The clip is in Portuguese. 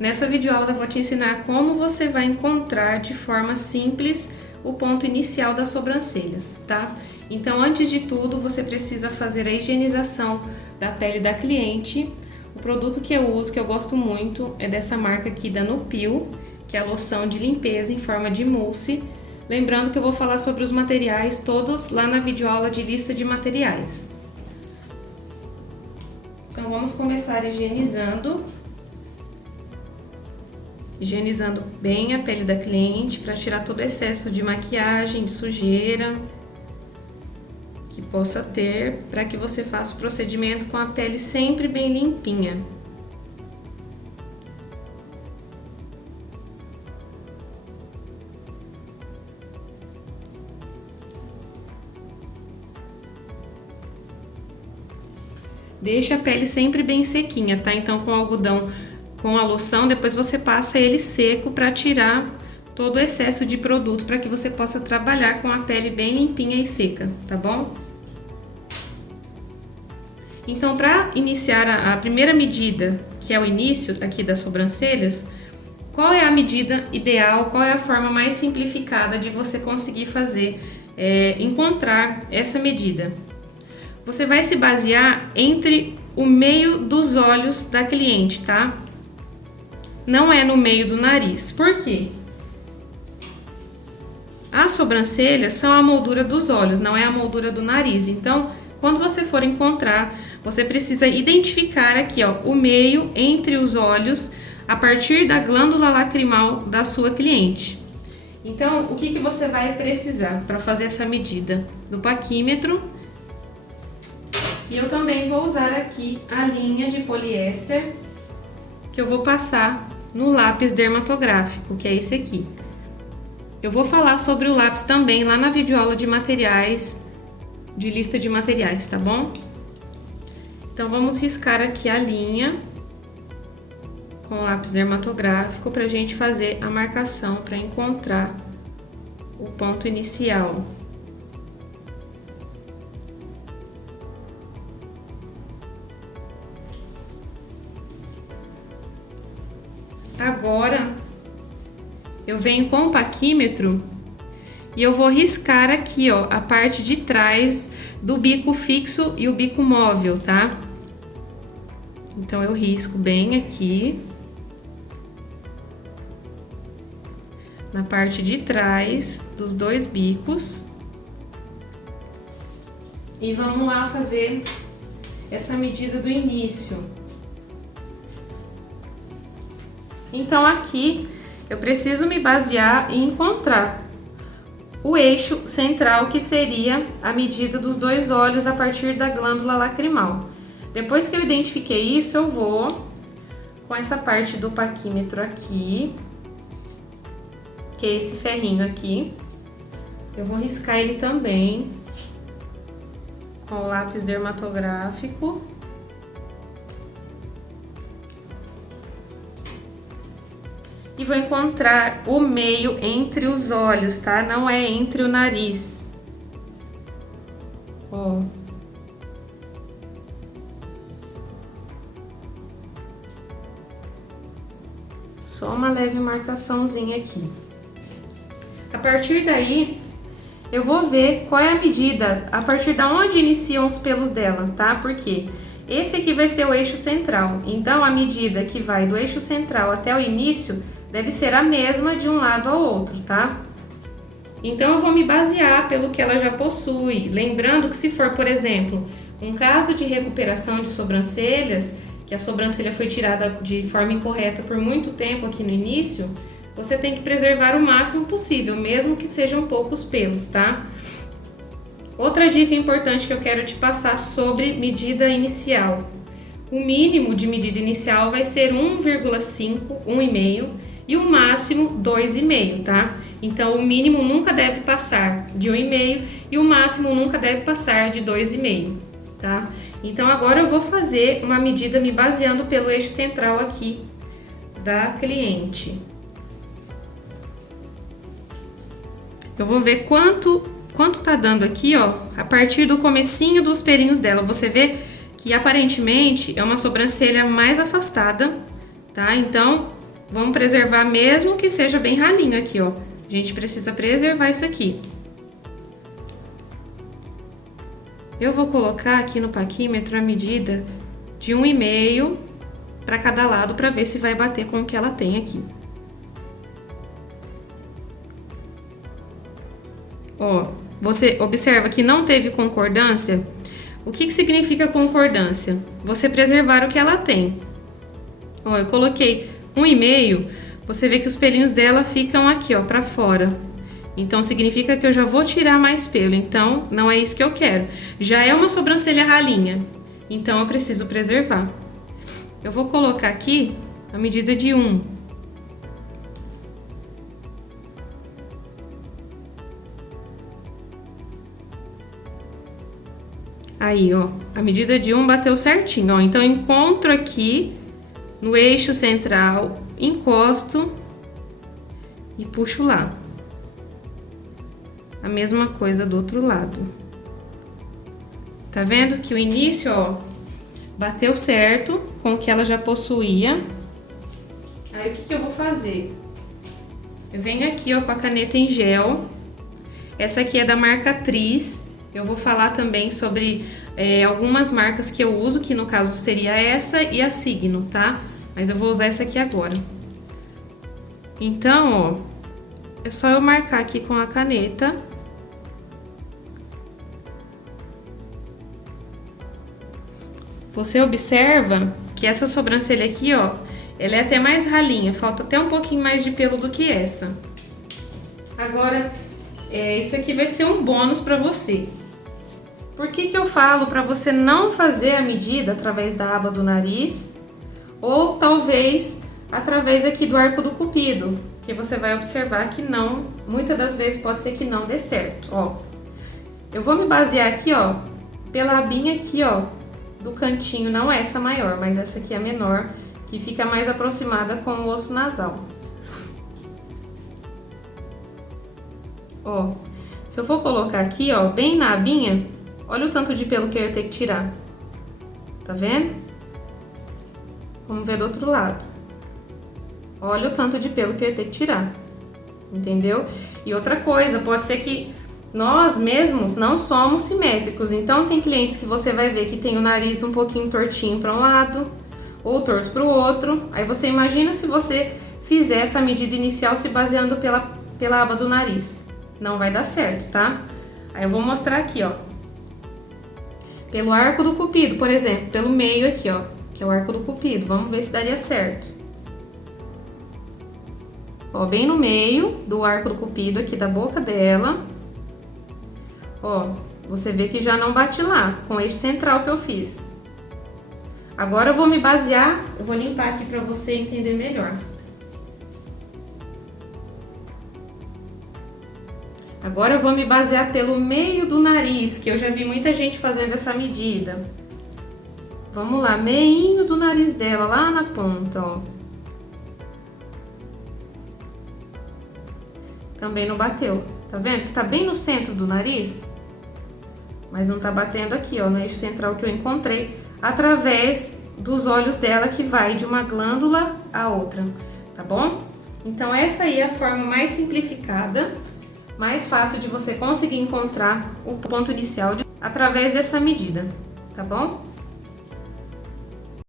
Nessa videoaula eu vou te ensinar como você vai encontrar de forma simples o ponto inicial das sobrancelhas, tá? Então, antes de tudo, você precisa fazer a higienização da pele da cliente. O produto que eu uso, que eu gosto muito, é dessa marca aqui da Nupil, que é a loção de limpeza em forma de mousse. Lembrando que eu vou falar sobre os materiais todos lá na videoaula de lista de materiais. Então, vamos começar higienizando bem a pele da cliente para tirar todo o excesso de maquiagem, de sujeira que possa ter, para que você faça o procedimento com a pele sempre bem limpinha. Deixa a pele sempre bem sequinha, tá? Então, com o algodão, com a loção, depois você passa ele seco para tirar todo o excesso de produto, para que você possa trabalhar com a pele bem limpinha e seca, tá bom? Então, para iniciar a primeira medida, que é o início aqui das sobrancelhas, qual é a medida ideal, qual é a forma mais simplificada de você conseguir fazer, encontrar essa medida? Você vai se basear entre o meio dos olhos da cliente, tá? Não é no meio do nariz. Por quê? As sobrancelhas são a moldura dos olhos, não é a moldura do nariz. Então, quando você for encontrar, você precisa identificar aqui, ó, o meio entre os olhos a partir da glândula lacrimal da sua cliente. Então, o que você vai precisar para fazer essa medida? Do paquímetro. E eu também vou usar aqui a linha de poliéster que eu vou passar no lápis dermatográfico, que é esse aqui. Eu vou falar sobre o lápis também lá na videoaula de materiais, de lista de materiais, tá bom? Então, vamos riscar aqui a linha com o lápis dermatográfico pra gente fazer a marcação, para encontrar o ponto inicial. Agora, eu venho com o paquímetro e eu vou riscar aqui, ó, a parte de trás do bico fixo e o bico móvel, tá? Então, eu risco bem aqui, na parte de trás dos dois bicos. E vamos lá fazer essa medida do início. Então, aqui eu preciso me basear e encontrar o eixo central, que seria a medida dos dois olhos a partir da glândula lacrimal. Depois que eu identifiquei isso, eu vou com essa parte do paquímetro aqui, que é esse ferrinho aqui, eu vou riscar ele também com o lápis dermatográfico. E vou encontrar o meio entre os olhos, tá? Não é entre o nariz. Ó. Só uma leve marcaçãozinha aqui. A partir daí, eu vou ver qual é a medida, a partir da onde iniciam os pelos dela, tá? Porque esse aqui vai ser o eixo central. Então, a medida que vai do eixo central até o início deve ser a mesma de um lado ao outro, tá? Então, eu vou me basear pelo que ela já possui. Lembrando que, se for, por exemplo, um caso de recuperação de sobrancelhas, que a sobrancelha foi tirada de forma incorreta por muito tempo aqui no início, você tem que preservar o máximo possível, mesmo que sejam poucos pelos, tá? Outra dica importante que eu quero te passar sobre medida inicial. O mínimo de medida inicial vai ser 1,5, 1,5 e o máximo 2,5, tá? Então, o mínimo nunca deve passar de 1,5 e o máximo nunca deve passar de 2,5, tá? Então, agora eu vou fazer uma medida me baseando pelo eixo central aqui da cliente. Eu vou ver quanto tá dando aqui, ó, a partir do comecinho dos pelinhos dela. Você vê que aparentemente é uma sobrancelha mais afastada, tá? Então, Vamos preservar mesmo que seja bem ralinho aqui, ó. A gente precisa preservar isso aqui. Eu vou colocar aqui no paquímetro a medida de 1,5 para cada lado para ver se vai bater com o que ela tem aqui. Ó, você observa que não teve concordância? O que significa concordância? Você preservar o que ela tem. Ó, eu coloquei 1,5, você vê que os pelinhos dela ficam aqui, ó, pra fora. Então, significa que eu já vou tirar mais pelo. Então, não é isso que eu quero. Já é uma sobrancelha ralinha. Então, eu preciso preservar. Eu vou colocar aqui a medida de 1. Aí, ó, a medida de 1 bateu certinho, ó. Então, eu encontro aqui no eixo central, encosto e puxo lá. A mesma coisa do outro lado. Tá vendo que o início, ó, bateu certo com o que ela já possuía. Aí, o que eu vou fazer? Eu venho aqui, ó, com a caneta em gel. Essa aqui é da marca Tris. Eu vou falar também sobre algumas marcas que eu uso, que no caso seria essa e a Signo, tá? Mas eu vou usar essa aqui agora. Então, ó, é só eu marcar aqui com a caneta. Você observa que essa sobrancelha aqui, ó, ela é até mais ralinha, falta até um pouquinho mais de pelo do que essa. Agora, isso aqui vai ser um bônus pra você. Por que eu falo pra você não fazer a medida através da aba do nariz? Ou talvez através aqui do arco do cupido, que você vai observar que não, muitas das vezes pode ser que não dê certo, ó. Eu vou me basear aqui, ó, pela abinha aqui, ó, do cantinho, não essa maior, mas essa aqui é a menor, que fica mais aproximada com o osso nasal. Ó, se eu for colocar aqui, ó, bem na abinha, olha o tanto de pelo que eu ia ter que tirar. Tá vendo? Vamos ver do outro lado. Olha o tanto de pelo que eu ia ter que tirar. Entendeu? E outra coisa, pode ser que nós mesmos não somos simétricos. Então, tem clientes que você vai ver que tem o nariz um pouquinho tortinho para um lado, ou torto para o outro. Aí você imagina se você fizer essa medida inicial se baseando pela aba do nariz. Não vai dar certo, tá? Aí eu vou mostrar aqui, ó. Pelo arco do cupido, por exemplo, pelo meio aqui, ó, que é o arco do cupido. Vamos ver se daria certo. Ó, bem no meio do arco do cupido aqui da boca dela. Ó, você vê que já não bate lá, com o eixo central que eu fiz. Agora eu vou me basear, eu vou limpar aqui pra você entender melhor. Agora eu vou me basear pelo meio do nariz, que eu já vi muita gente fazendo essa medida. Vamos lá, meinho do nariz dela, lá na ponta, ó. Também não bateu. Tá vendo que tá bem no centro do nariz? Mas não tá batendo aqui, ó, no eixo central que eu encontrei, através dos olhos dela, que vai de uma glândula a outra, tá bom? Então essa aí é a forma mais simplificada, mais fácil de você conseguir encontrar o ponto inicial através dessa medida, tá bom?